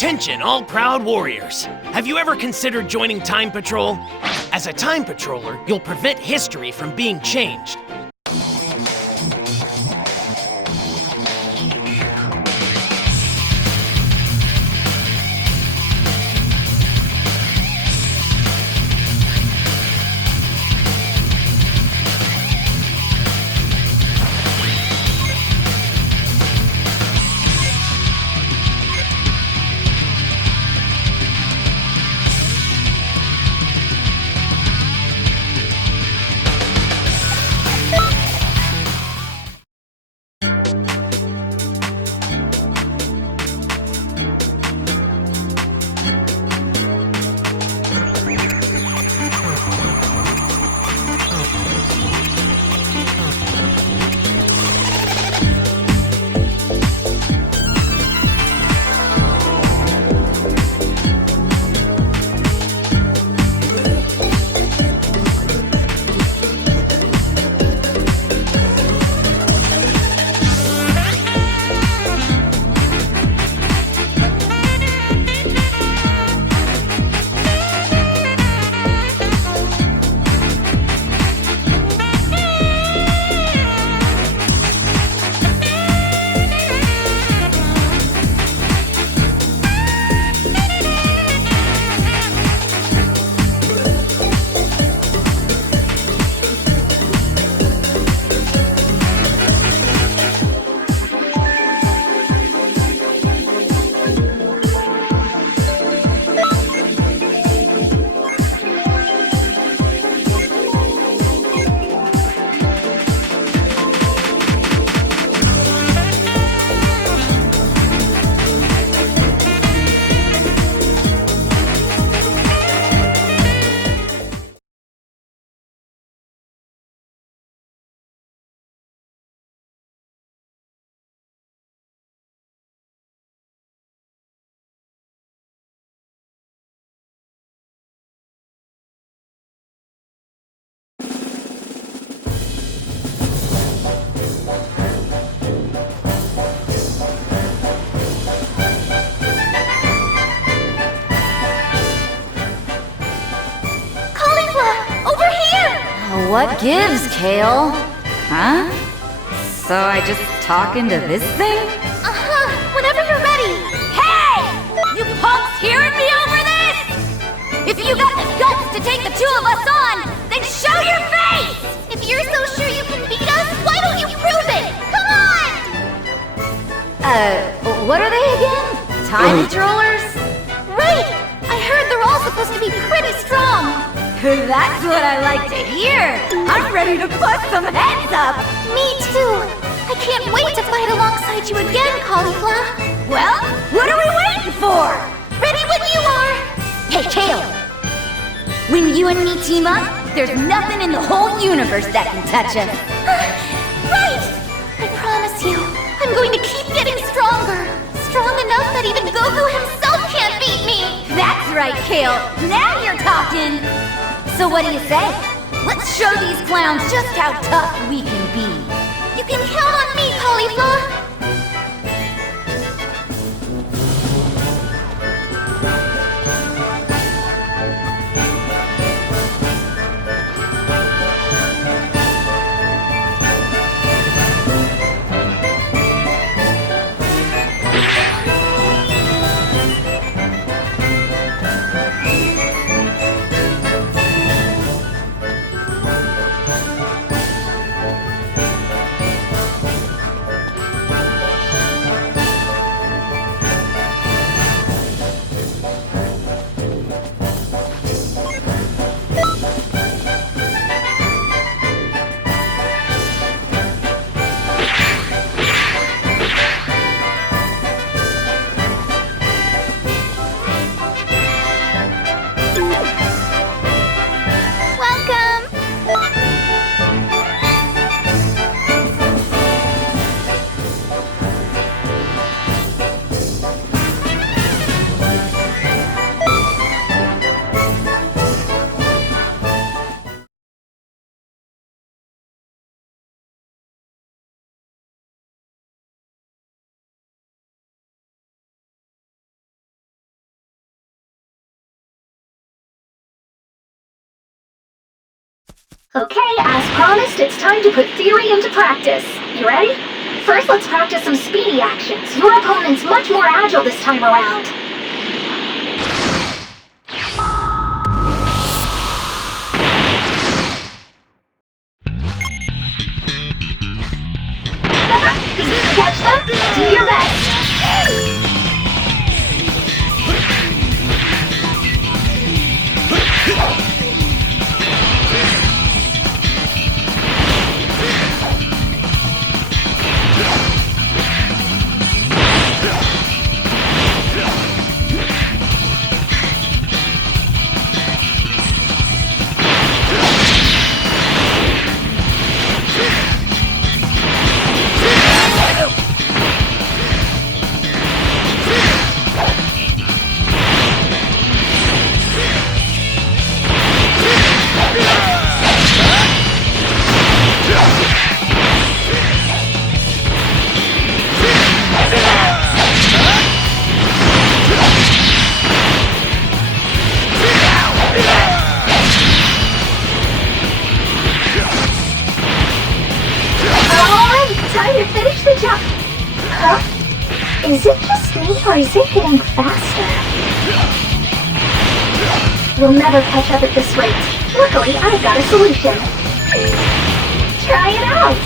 Attention, all proud warriors! Have you ever considered joining Time Patrol? As a Time Patroller, you'll prevent history from being changed. What gives, Kale? Huh? So I just talk into this thing? Whenever you're ready. Hey! You punks hearing me over this? If you got the guts to take the two of us on, then show your face! If you're so sure you can beat us, why don't you prove it? Come on! What are they again? Time Patrollers? Right! I heard they're all supposed to be pretty strong. That's what I like to hear! I'm ready to bust some heads up! Me too! I can't wait to fight alongside you again, Caulifla! Well, what are we waiting for? Ready when you are! Hey, Kale! When you and me team up, there's nothing in the whole universe that can touch us! Right! I promise you, I'm going to keep getting stronger! Strong enough that even Goku himself can't beat me! That's right, Kale! Now you're talking! So what do you say? Let's show these clowns just how tough we can be. You can count on me, Caulifla! Okay, as promised, it's time to put theory into practice. You ready? First, let's practice some speedy actions. Your opponent's much more agile this time around. Catch them? Do your best. Is it just me, or is it getting faster? We'll never catch up at this rate. Luckily, I've got a solution. Try it out!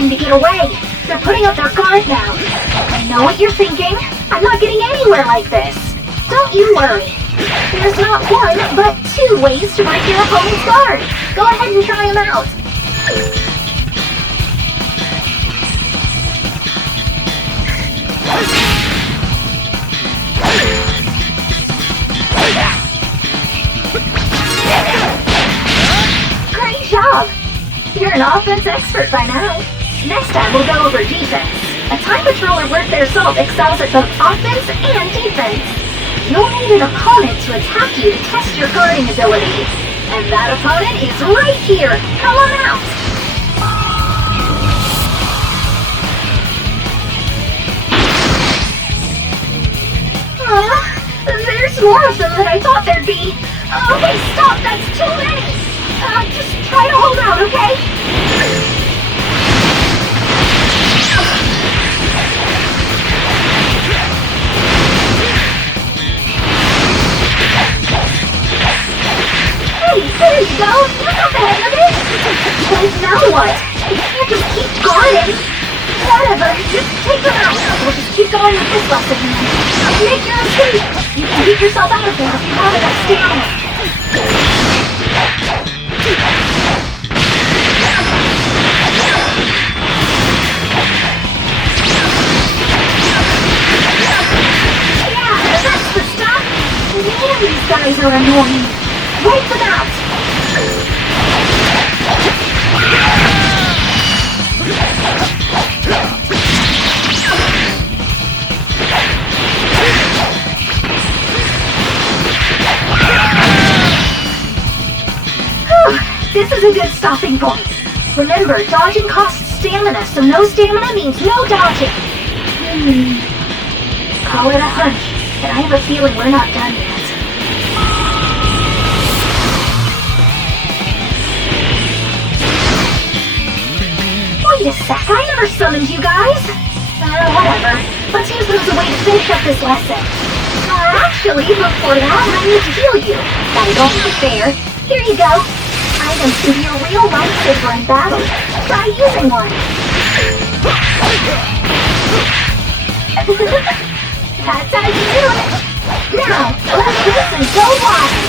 To get away. They're putting up their guard now. I know what you're thinking. I'm not getting anywhere like this. Don't you worry. There's not one, but two ways to break your opponent's guard. Go ahead and try them out. Great job. You're an offense expert by now. Next time we'll go over defense. A time patroller worth their salt excels at both offense and defense. You'll need an opponent to attack you to test your guarding ability. And that opponent is right here. Come on out! There's more of them than I thought there'd be. Okay, stop, that's too many. Just try to hold out, okay? Hey, there you go! You got the hang of it! But now what? You can't just keep guarding! Whatever, just take them out! We'll just keep going with this lesson then. Make your escape! You can beat yourself out of there if you have enough stamina. Yeah, that's the stuff! Man, these guys are annoying! Wait for that! This is a good stopping point. Remember, dodging costs stamina, so no stamina means no dodging. Call it a hunch, but I have a feeling we're not done yet. Wait a sec, I never summoned you guys! Whatever. Let's use them as a way to finish up this lesson. Actually, before that, I need to heal you. That'll don't be fair. Here you go. Items can be a real lifesaver in battle. Try using one. That's how you do it. Now, let's listen so wide.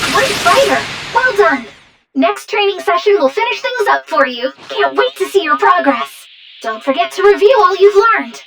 a great fighter. Well done. Next training session will finish things up for you. Can't wait to see your progress. Don't forget to review all you've learned.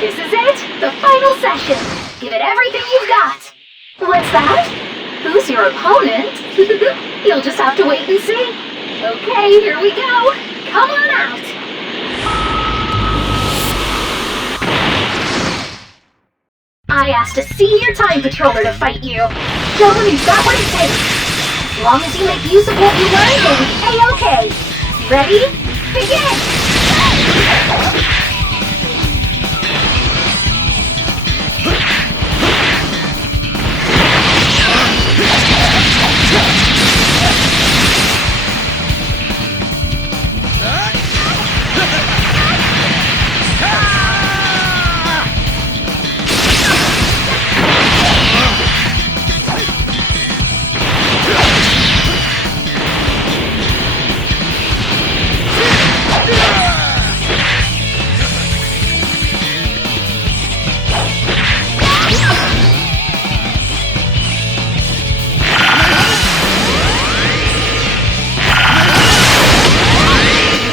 This is it! The final session! Give it everything you've got! What's that? Who's your opponent? You'll just have to wait and see. Okay, here we go! Come on out! I asked a senior time patroller to fight you. Show him you've got what it takes. As long as you make use of what you learned, you'll be A-okay. Ready? Begin!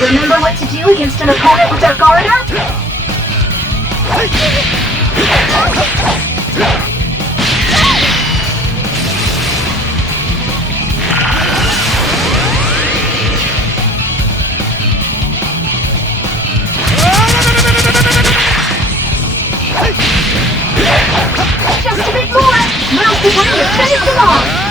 Remember what to do against an opponent with their guard up? Just a bit more! Now's the time to finish them off!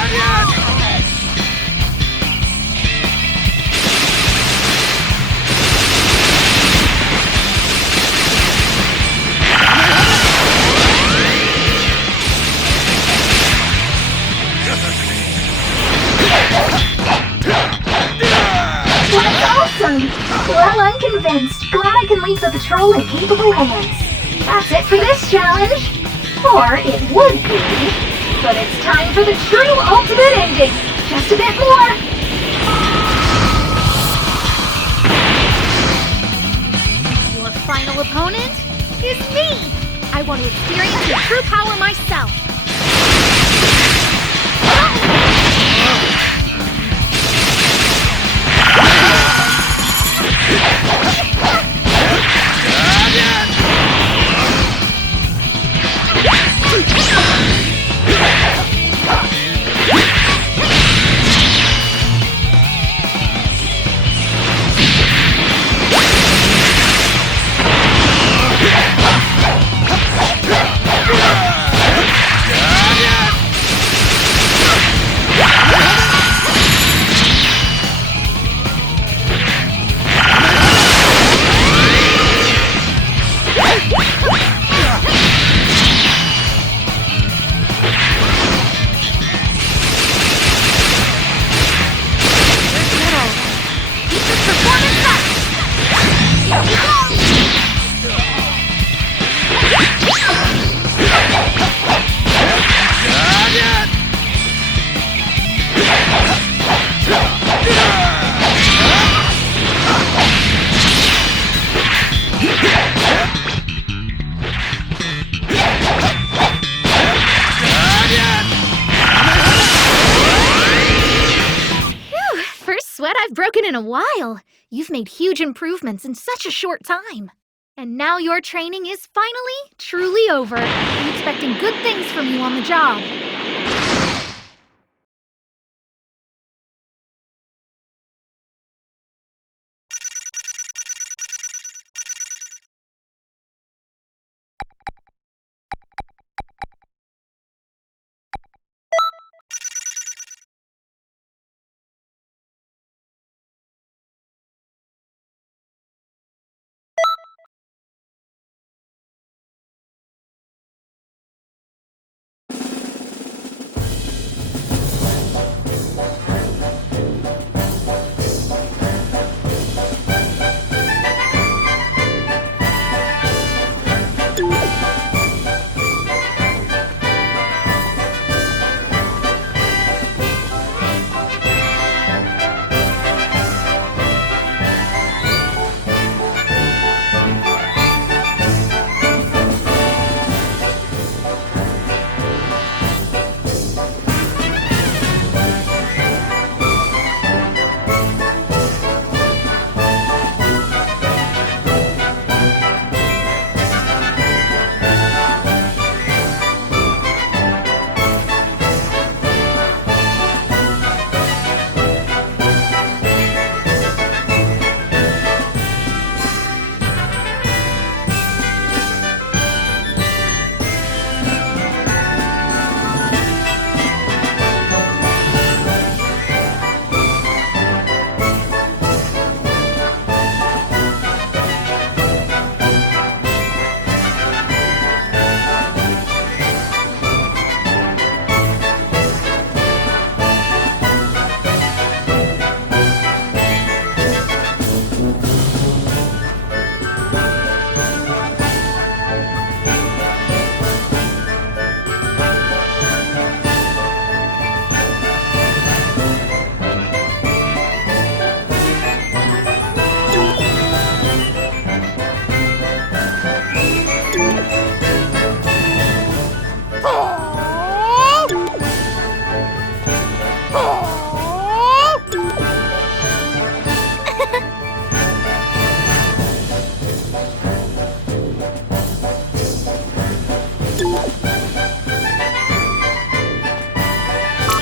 Well, I'm convinced. Glad I can leave the patrol in capable hands. That's it for this challenge. Or it would be. But it's time for the true ultimate ending. Just a bit more. Your final opponent is me. I want to experience your true power myself. broken in a while. You've made huge improvements in such a short time. And now your training is finally, truly over. I'm expecting good things from you on the job.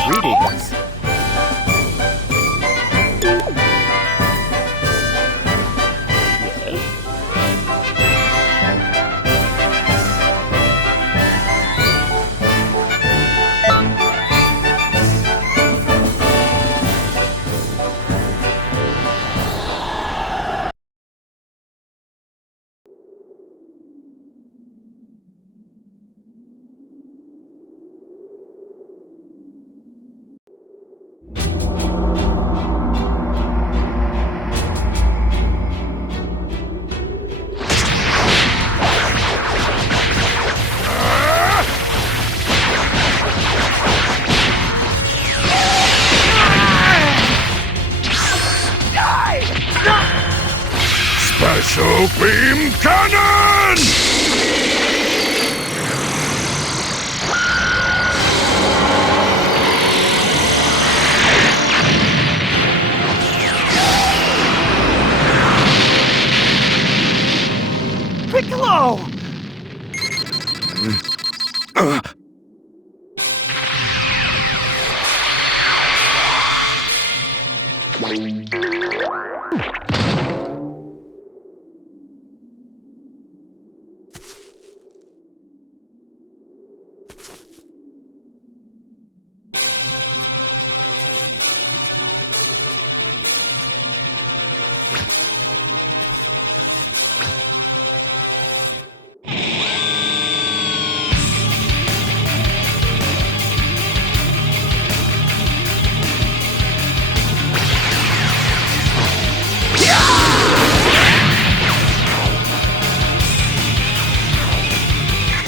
Greetings. Special Beam Cannon! Piccolo!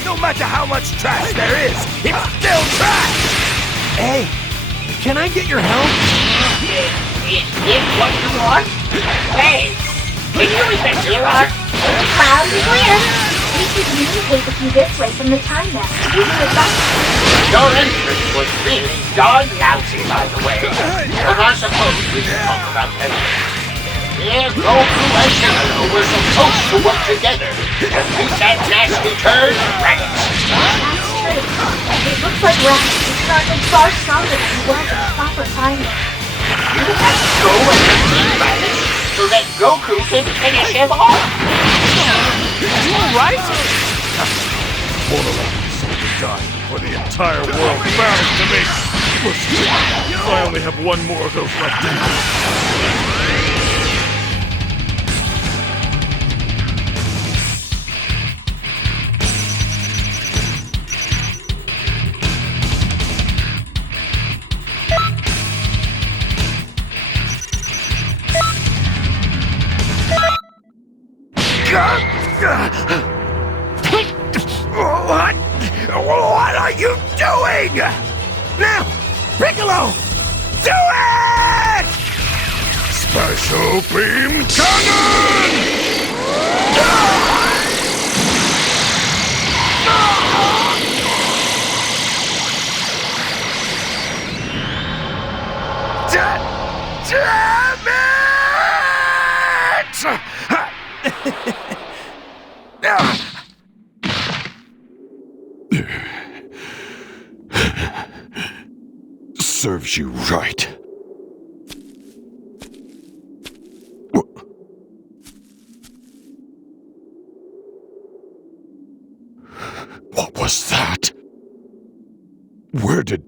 No matter how much trash there is, it's still trash! Hey, can I get your help? Is what you want? Hey, can you even hear us? Loud and clear. We can communicate with you this way from the time nest. You do it back. Your entrance was really darn lousy, by the way. But I suppose we can talk about everything. Here, Goku and Piccolo were supposed to work together to beat that nasty turd, Raditz. That's true. It looks like Raditz is currently far stronger than he was at the proper time nest. You have to go and defeat Raditz so that Goku can finish him off. You alright? One of us to die for the entire world bows to me. Listen, I only have one more of those left in me. What are you doing? Now, Piccolo, do it! Special beam Serves you right. What was that? Where did...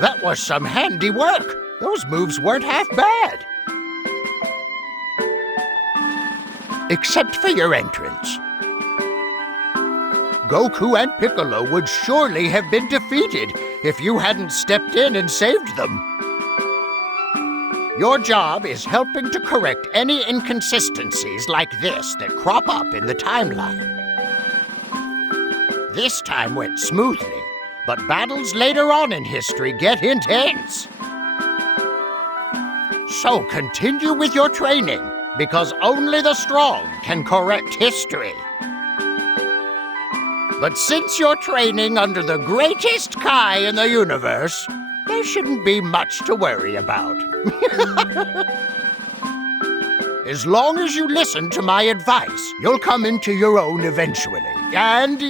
That was some handy work. Those moves weren't half bad. Except for your entrance. Goku and Piccolo would surely have been defeated if you hadn't stepped in and saved them. Your job is helping to correct any inconsistencies like this that crop up in the timeline. This time went smoothly. But battles later on in history get intense. So continue with your training, because only the strong can correct history. But since you're training under the greatest Kai in the universe, there shouldn't be much to worry about. As long as you listen to my advice, you'll come into your own eventually, and...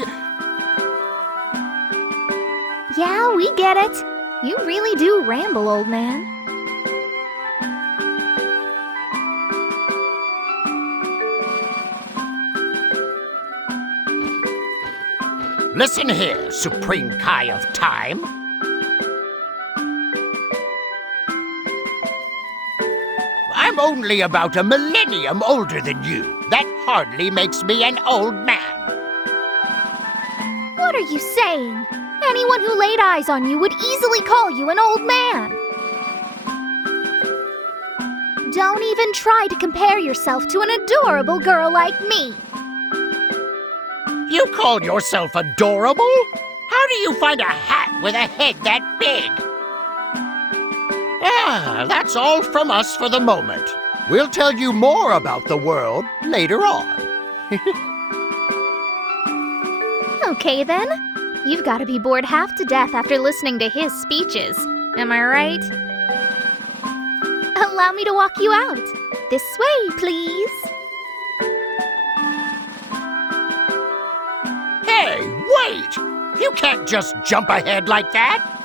Yeah, we get it. You really do ramble, old man. Listen here, Supreme Kai of Time. I'm only about a millennium older than you. That hardly makes me an old man. What are you saying? Anyone who laid eyes on you would easily call you an old man. Don't even try to compare yourself to an adorable girl like me. You call yourself adorable? How do you find a hat with a head that big? Ah, that's all from us for the moment. We'll tell you more about the world later on. Okay then. You've got to be bored half to death after listening to his speeches. Am I right? Allow me to walk you out. This way, please. Hey, wait! You can't just jump ahead like that!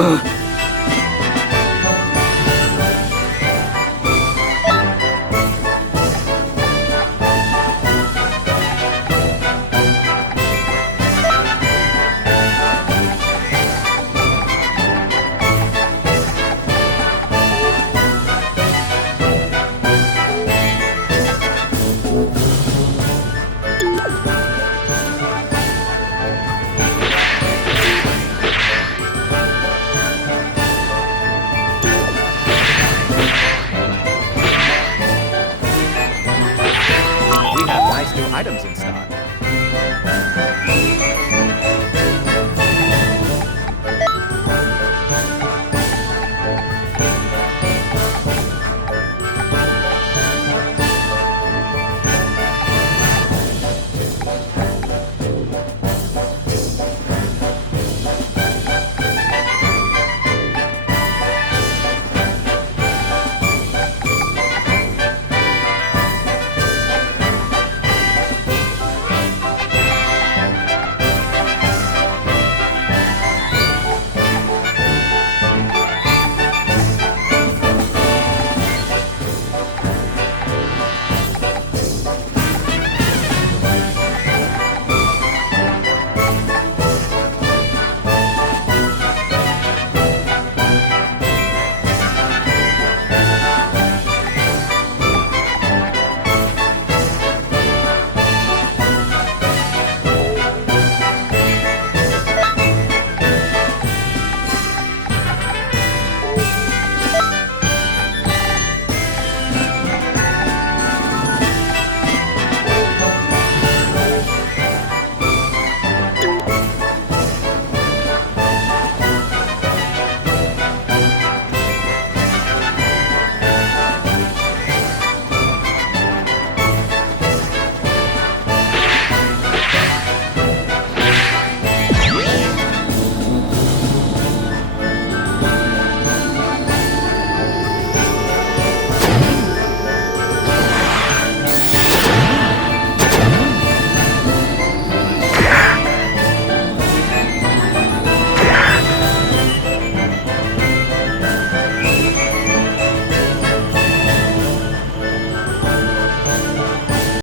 Ugh.